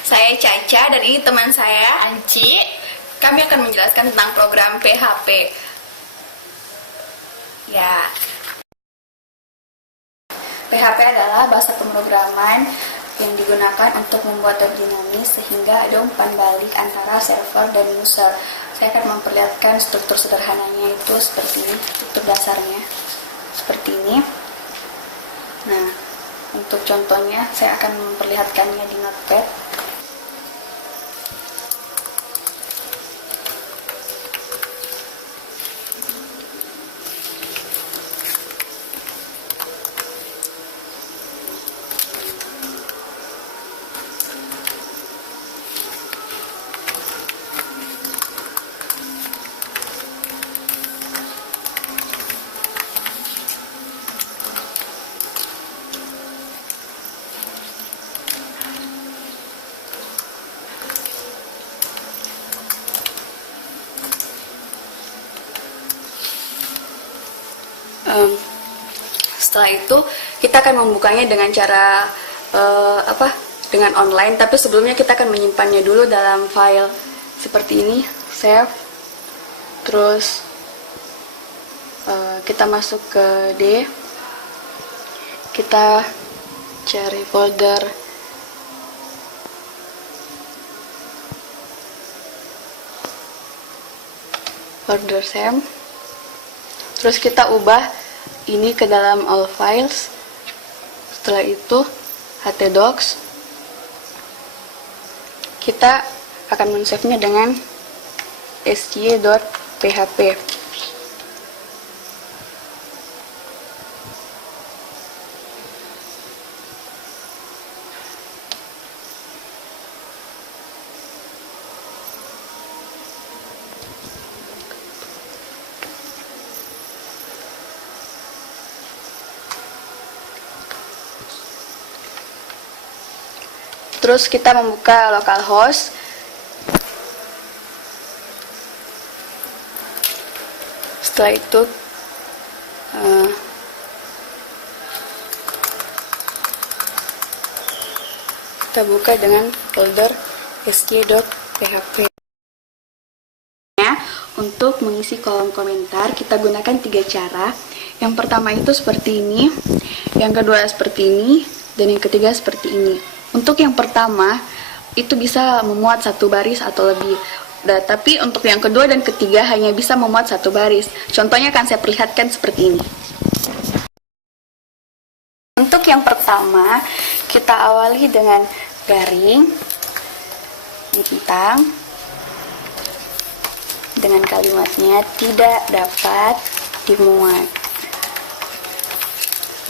Saya Caca dan ini teman saya Anci. Kami akan menjelaskan tentang program PHP. Ya. PHP adalah bahasa pemrograman yang digunakan untuk membuat web dinamis sehingga ada umpan balik antara server dan user. Saya akan memperlihatkan struktur sederhananya itu seperti ini, struktur dasarnya seperti ini. Nah, untuk contohnya saya akan memperlihatkannya di Notepad. Setelah itu kita akan membukanya dengan cara dengan online, tapi sebelumnya kita akan menyimpannya dulu dalam file seperti ini, save. Terus kita masuk ke D, kita cari folder SAM. Terus kita ubah ini ke dalam all files. Setelah itu htdocs, kita akan men-save-nya dengan sj.php. Terus kita membuka localhost. Setelah itu kita buka dengan folder sj.php. Untuk mengisi kolom komentar kita gunakan 3 cara. Yang pertama itu seperti ini, yang kedua seperti ini, dan yang ketiga seperti ini. Untuk yang pertama, itu bisa memuat 1 baris atau lebih. Tapi untuk yang kedua dan ketiga hanya bisa memuat 1 baris. Contohnya akan saya perlihatkan seperti ini. Untuk yang pertama, kita awali dengan garing, bintang, dengan kalimatnya tidak dapat dimuat.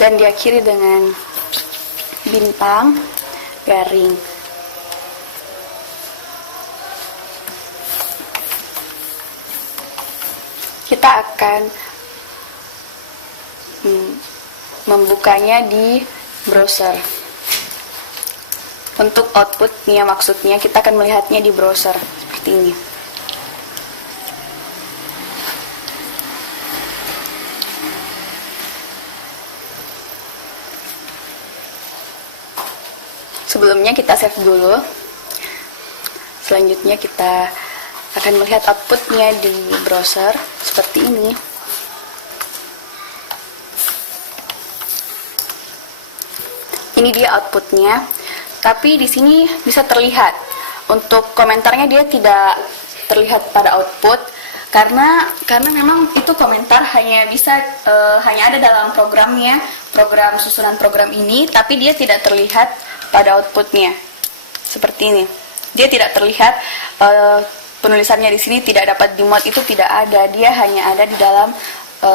Dan diakhiri dengan bintang, garing. Kita akan membukanya di browser. Untuk outputnya, maksudnya kita akan melihatnya di browser seperti ini. Sebelumnya kita save dulu. Selanjutnya kita akan melihat outputnya di browser seperti ini. Ini dia outputnya. Tapi di sini bisa terlihat. Untuk komentarnya dia tidak terlihat pada output karena memang itu komentar hanya ada dalam programnya, program susunan program ini, tapi dia tidak terlihat pada outputnya seperti ini. Dia tidak terlihat, penulisannya di sini tidak dapat dimuat, itu tidak ada. Dia hanya ada di dalam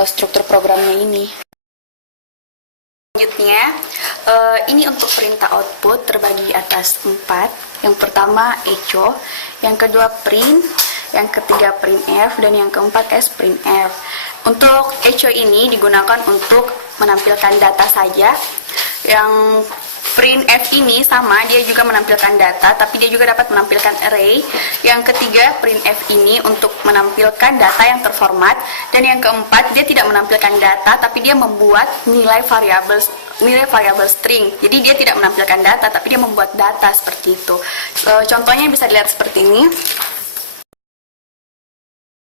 struktur programnya ini. Selanjutnya, ini untuk perintah output terbagi atas 4. Yang pertama echo, yang kedua print, yang ketiga printf, dan yang keempat sprintf. Untuk echo ini digunakan untuk menampilkan data saja. Yang printf ini sama, dia juga menampilkan data, tapi dia juga dapat menampilkan array. Yang ketiga, printf ini untuk menampilkan data yang terformat. Dan yang keempat, dia tidak menampilkan data, tapi dia membuat nilai variabel nilai variabel string. Jadi dia tidak menampilkan data, tapi dia membuat data seperti itu. Contohnya bisa dilihat seperti ini.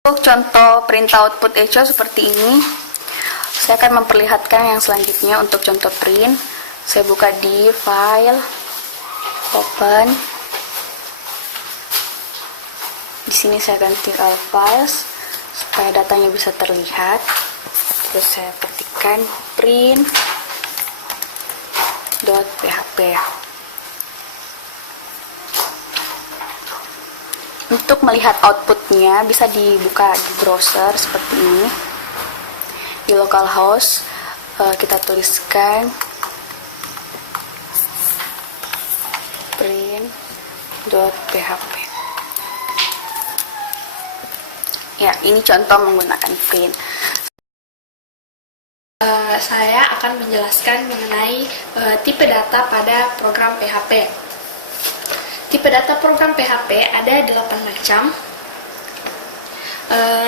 Untuk contoh print output echo seperti ini, saya akan memperlihatkan yang selanjutnya. Untuk contoh print, saya buka di file, open. Di sini saya ganti all files supaya datanya bisa terlihat. Terus saya ketikkan print.php. Untuk melihat outputnya bisa dibuka di browser seperti ini. Di localhost kita tuliskan print.php. Ya, ini contoh menggunakan print. Saya akan menjelaskan mengenai tipe data pada program PHP. Tipe data program PHP ada 8 macam.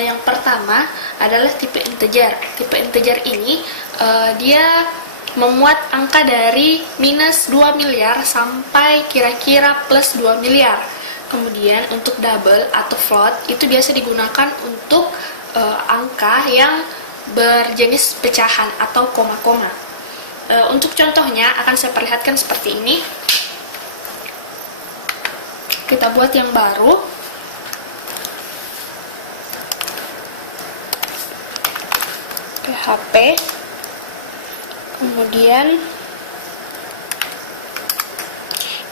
Yang pertama adalah tipe integer. Tipe integer ini dia memuat angka dari minus 2 miliar sampai kira-kira plus 2 miliar. Kemudian untuk double atau float itu biasa digunakan untuk angka yang berjenis pecahan atau koma-koma. Untuk contohnya akan saya perlihatkan seperti ini. Kita buat yang baru. PHP. Kemudian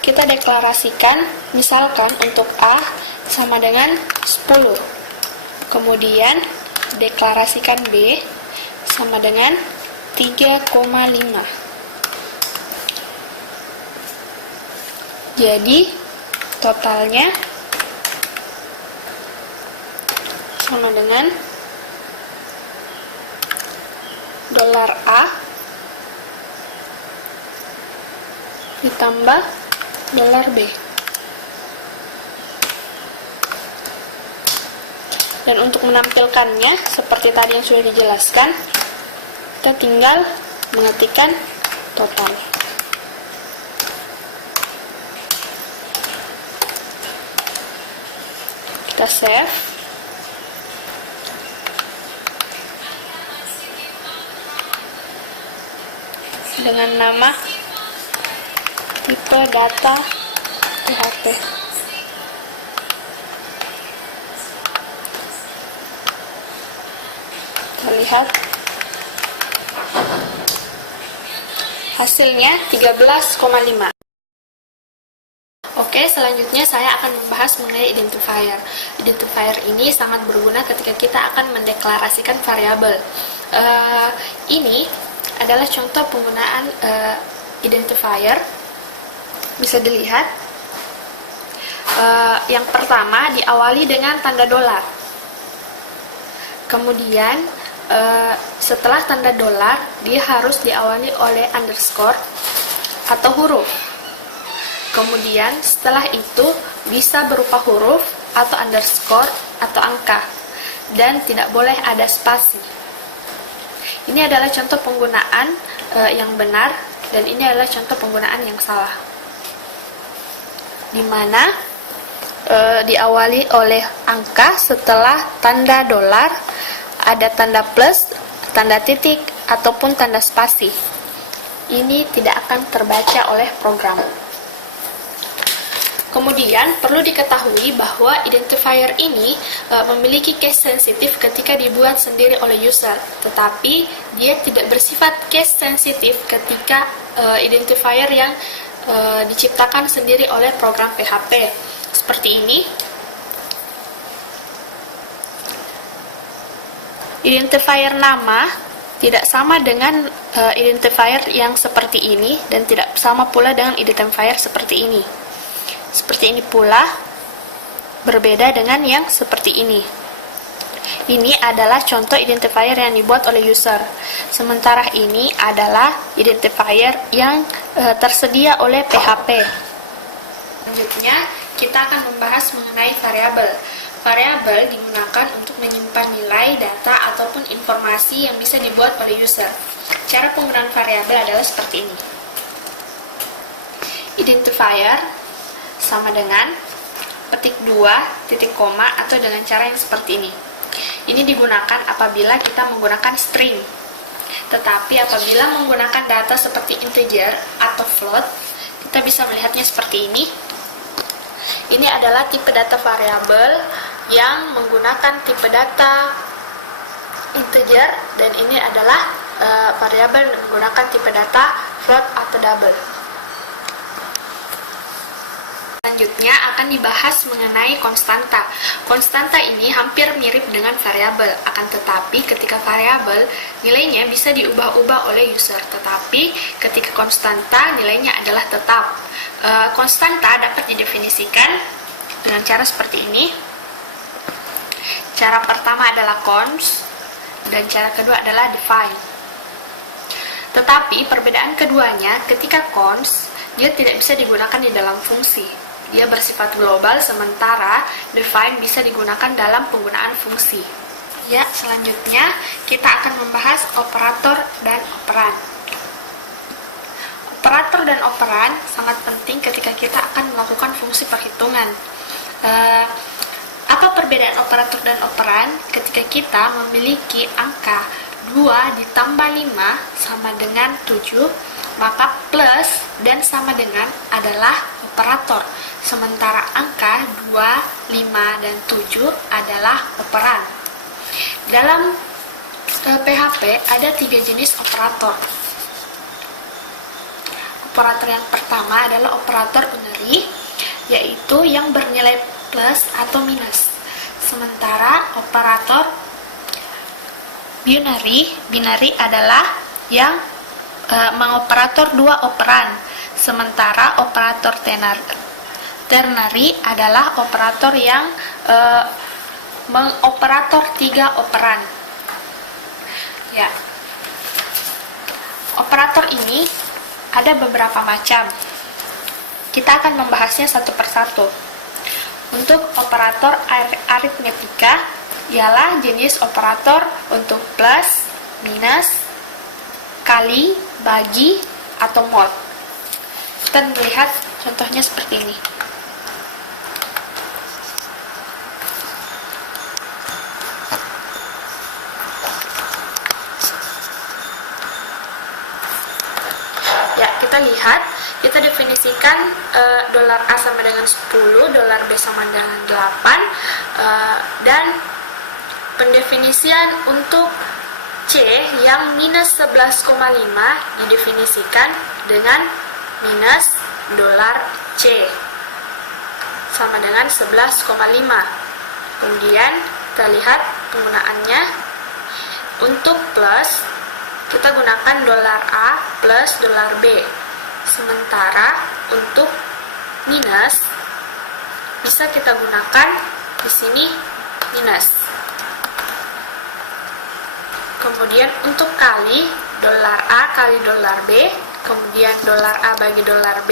kita deklarasikan, misalkan untuk A sama dengan 10. Kemudian deklarasikan B sama dengan 3,5. Jadi totalnya sama dengan $A ditambah $B. Dan untuk menampilkannya seperti tadi yang sudah dijelaskan, kita tinggal mengetikkan total. Kita save. Dengan nama tipe data PHP. Kita lihat hasilnya 13,5. Oke, selanjutnya saya akan membahas mengenai identifier. Identifier ini sangat berguna ketika kita akan mendeklarasikan variabel. Ini adalah contoh penggunaan identifier. Bisa dilihat. Yang pertama diawali dengan tanda dolar. Kemudian setelah tanda dolar dia harus diawali oleh underscore atau huruf. Kemudian setelah itu bisa berupa huruf atau underscore atau angka, dan tidak boleh ada spasi. Ini adalah contoh penggunaan yang benar, dan ini adalah contoh penggunaan yang salah, di mana diawali oleh angka, setelah tanda dolar ada tanda plus, tanda titik, ataupun tanda spasi. Ini tidak akan terbaca oleh program. Kemudian perlu diketahui bahwa identifier ini memiliki case sensitif ketika dibuat sendiri oleh user, tetapi dia tidak bersifat case sensitif ketika identifier yang diciptakan sendiri oleh program PHP. Seperti ini. Identifier nama tidak sama dengan identifier yang seperti ini, dan tidak sama pula dengan identifier seperti ini. Seperti ini pula, berbeda dengan yang seperti ini. Ini adalah contoh identifier yang dibuat oleh user. Sementara ini adalah identifier yang tersedia oleh PHP. Selanjutnya, kita akan membahas mengenai variabel. Variabel digunakan untuk menyimpan nilai, data, ataupun informasi yang bisa dibuat oleh user. cara penggunaan variabel adalah seperti ini. Identifier sama dengan petik 2, titik koma, atau dengan cara yang seperti ini. Ini digunakan apabila kita menggunakan string. Tetapi apabila menggunakan data seperti integer atau float, kita bisa melihatnya seperti ini. Ini adalah tipe data variabel yang menggunakan tipe data integer, dan ini adalah variabel yang menggunakan tipe data float atau double. Selanjutnya akan dibahas mengenai konstanta. Konstanta ini hampir mirip dengan variabel, akan tetapi ketika variabel nilainya bisa diubah-ubah oleh user, tetapi ketika konstanta nilainya adalah tetap. Konstanta dapat didefinisikan dengan cara seperti ini. Cara pertama adalah const, dan cara kedua adalah define. Tetapi perbedaan keduanya, ketika const, dia tidak bisa digunakan di dalam fungsi. Dia bersifat global, sementara define bisa digunakan dalam penggunaan fungsi. Ya, selanjutnya kita akan membahas operator dan operan. Operator dan operan sangat penting ketika kita akan melakukan fungsi perhitungan. Apa perbedaan operator dan operan? Ketika kita memiliki angka 2 ditambah 5 sama dengan 7, maka plus dan sama dengan adalah operator, sementara angka 2, 5, dan 7 adalah operan. Dalam PHP ada 3 jenis operator. Operator yang pertama adalah operator unary, yaitu yang bernilai plus atau minus. Sementara operator binary adalah yang mengoperator 2 operan, sementara operator ternary adalah operator yang mengoperator 3 operan. Ya. Operator ini ada beberapa macam. Kita akan membahasnya satu persatu. Untuk operator aritmetika ialah jenis operator untuk plus, minus, kali, bagi, atau mod. Kita melihat contohnya seperti ini. Ya, kita lihat, kita definisikan dolar A sama dengan 10, dolar B sama dengan 8, dan pendefinisian untuk C yang minus 11,5 didefinisikan dengan minus dolar C sama dengan 11,5. Kemudian kita lihat penggunaannya. Untuk plus, kita gunakan dolar A plus dolar B. Sementara untuk minus bisa kita gunakan di sini minus. Kemudian untuk kali, dolar A kali dolar B, kemudian dolar A bagi dolar B,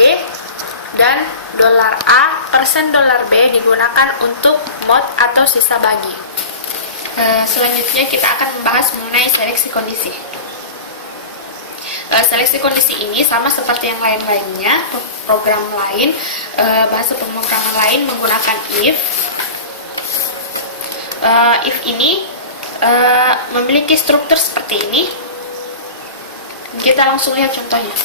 dan dolar A persen dolar B digunakan untuk mod atau sisa bagi. Selanjutnya kita akan membahas mengenai seleksi kondisi. Seleksi kondisi ini sama seperti yang lain-lainnya, program lain, bahasa pemrograman lain menggunakan if. If ini memiliki struktur seperti ini. Kita langsung lihat contohnya.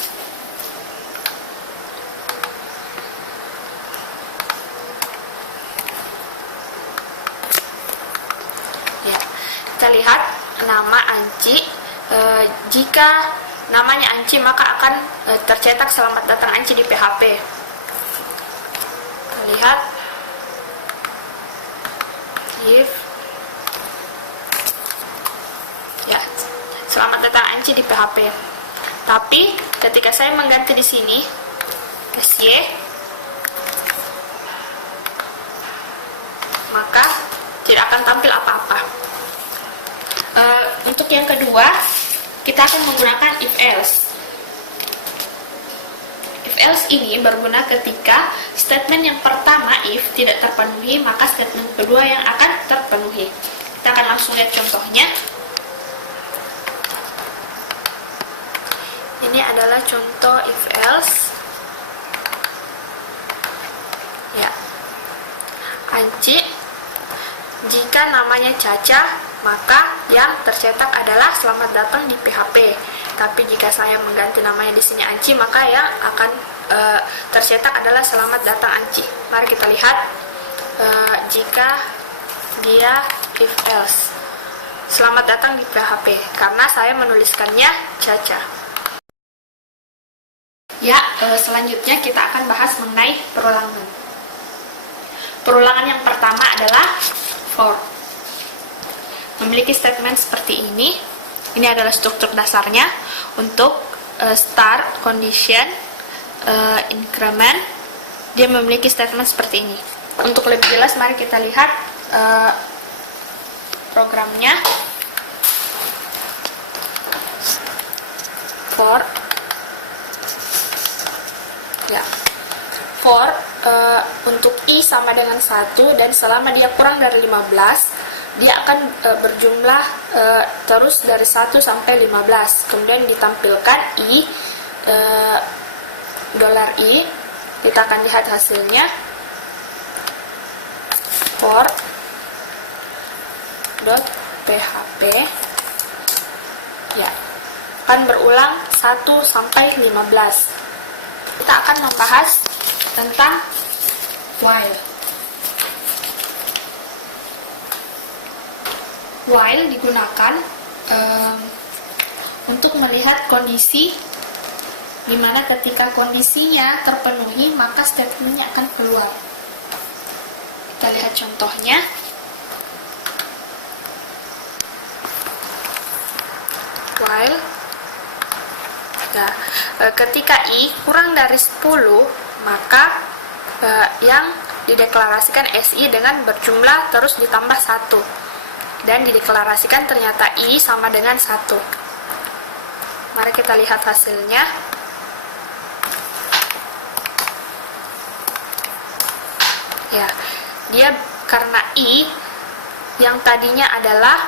Ya, kita lihat nama Anci. Jika namanya Anci, maka akan tercetak selamat datang Anci di PHP. Kita lihat if. Ya, selamat datang Anci di PHP. Tapi ketika saya mengganti di sini ke Y, maka tidak akan tampil apa-apa. Untuk yang kedua, kita akan menggunakan if else. If else ini berguna ketika statement yang pertama if tidak terpenuhi, maka statement kedua yang akan terpenuhi. Kita akan langsung lihat contohnya. Ini adalah contoh if else. Ya. Anci, jika namanya Caca, maka yang tercetak adalah selamat datang di PHP. Tapi jika saya mengganti namanya di sini Anci, maka yang akan tercetak adalah selamat datang Anci. Mari kita lihat jika dia if else. Selamat datang di PHP, karena saya menuliskannya Caca. Ya, selanjutnya kita akan bahas mengenai perulangan. Perulangan yang pertama adalah for. Memiliki statement seperti ini. Ini adalah struktur dasarnya untuk start, condition, increment. Dia memiliki statement seperti ini. Untuk lebih jelas, mari kita lihat programnya. For, ya, for untuk i sama dengan 1 dan selama dia kurang dari 15, dia akan berjumlah terus dari 1 sampai 15. Kemudian ditampilkan i, $i. Kita akan lihat hasilnya. For .php, ya, akan berulang 1 sampai 15. Kita akan membahas tentang while. While digunakan untuk melihat kondisi di mana ketika kondisinya terpenuhi maka statementnya akan keluar. Kita lihat contohnya. While, ya, ketika i kurang dari 10, maka yang dideklarasikan SI dengan berjumlah terus ditambah 1. Dan dideklarasikan ternyata i sama dengan 1. Mari kita lihat hasilnya. Ya, dia karena i yang tadinya adalah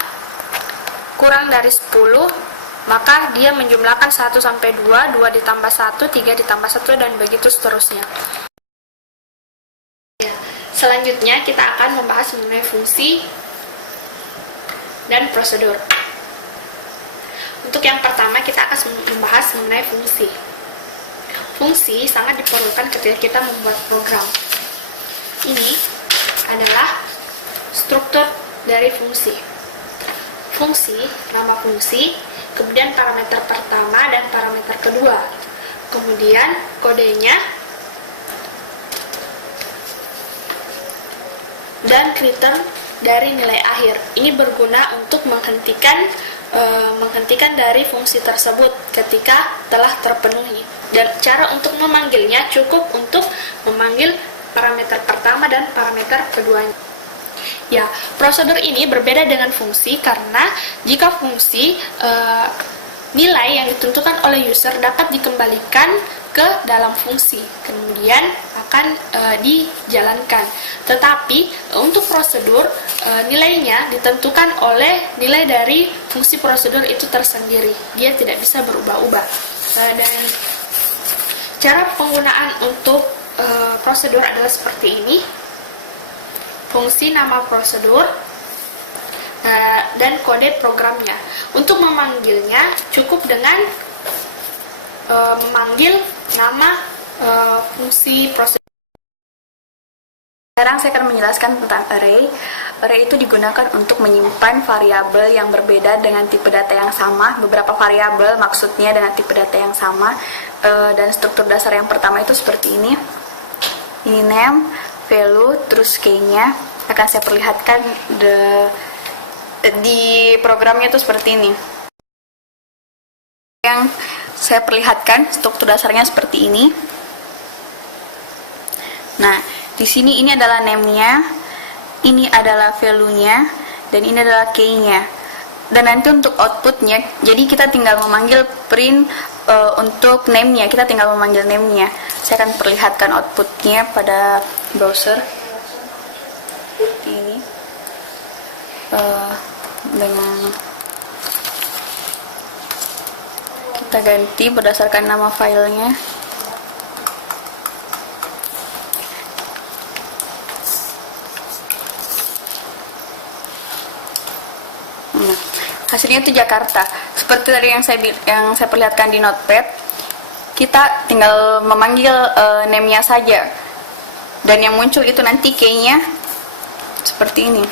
kurang dari 10, maka dia menjumlahkan 1 sampai 2, 2 ditambah 1, 3 ditambah 1, dan begitu seterusnya. Ya, selanjutnya kita akan membahas mengenai fungsi dan prosedur. Untuk yang pertama kita akan membahas mengenai fungsi. Fungsi sangat diperlukan ketika kita membuat program. Ini adalah struktur dari fungsi. Fungsi, nama fungsi, kemudian parameter pertama dan parameter kedua. Kemudian kodenya dan return dari nilai akhir. Ini berguna untuk menghentikan dari fungsi tersebut ketika telah terpenuhi. Dan cara untuk memanggilnya cukup untuk memanggil parameter pertama dan parameter keduanya. Ya, prosedur ini berbeda dengan fungsi karena jika fungsi nilai yang ditentukan oleh user dapat dikembalikan ke dalam fungsi, kemudian akan dijalankan. Tetapi untuk prosedur nilainya ditentukan oleh nilai dari fungsi prosedur itu tersendiri. Dia tidak bisa berubah-ubah. Dan cara penggunaan untuk prosedur adalah seperti ini. Fungsi nama prosedur dan kode programnya. Untuk memanggilnya cukup dengan memanggil nama fungsi prosedur. Sekarang saya akan menjelaskan tentang array. Array itu digunakan untuk menyimpan variabel yang berbeda dengan tipe data yang sama. Beberapa variabel maksudnya dengan tipe data yang sama. Dan struktur dasar yang pertama itu seperti ini. Ini name, value, terus key-nya. Akan saya perlihatkan di programnya itu seperti ini. Yang saya perlihatkan struktur dasarnya seperti ini. Nah, di sini ini adalah name-nya, ini adalah value-nya, dan ini adalah key-nya. Dan nanti untuk output-nya, jadi kita tinggal memanggil print untuk name-nya, kita tinggal memanggil name-nya. Saya akan perlihatkan output-nya pada browser. Ini dengan Kita ganti berdasarkan nama filenya. Nah, hasilnya itu Jakarta. Seperti tadi yang saya perlihatkan di notepad, kita tinggal memanggil name-nya saja, dan yang muncul itu nanti key-nya seperti ini.